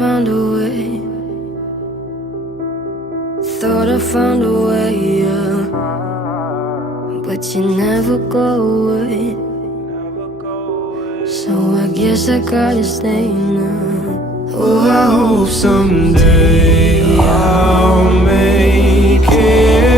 found a way. Thought I found a way, yeah. But you never go away. So I guess I gotta stay now. Oh, I hope someday I'll make it.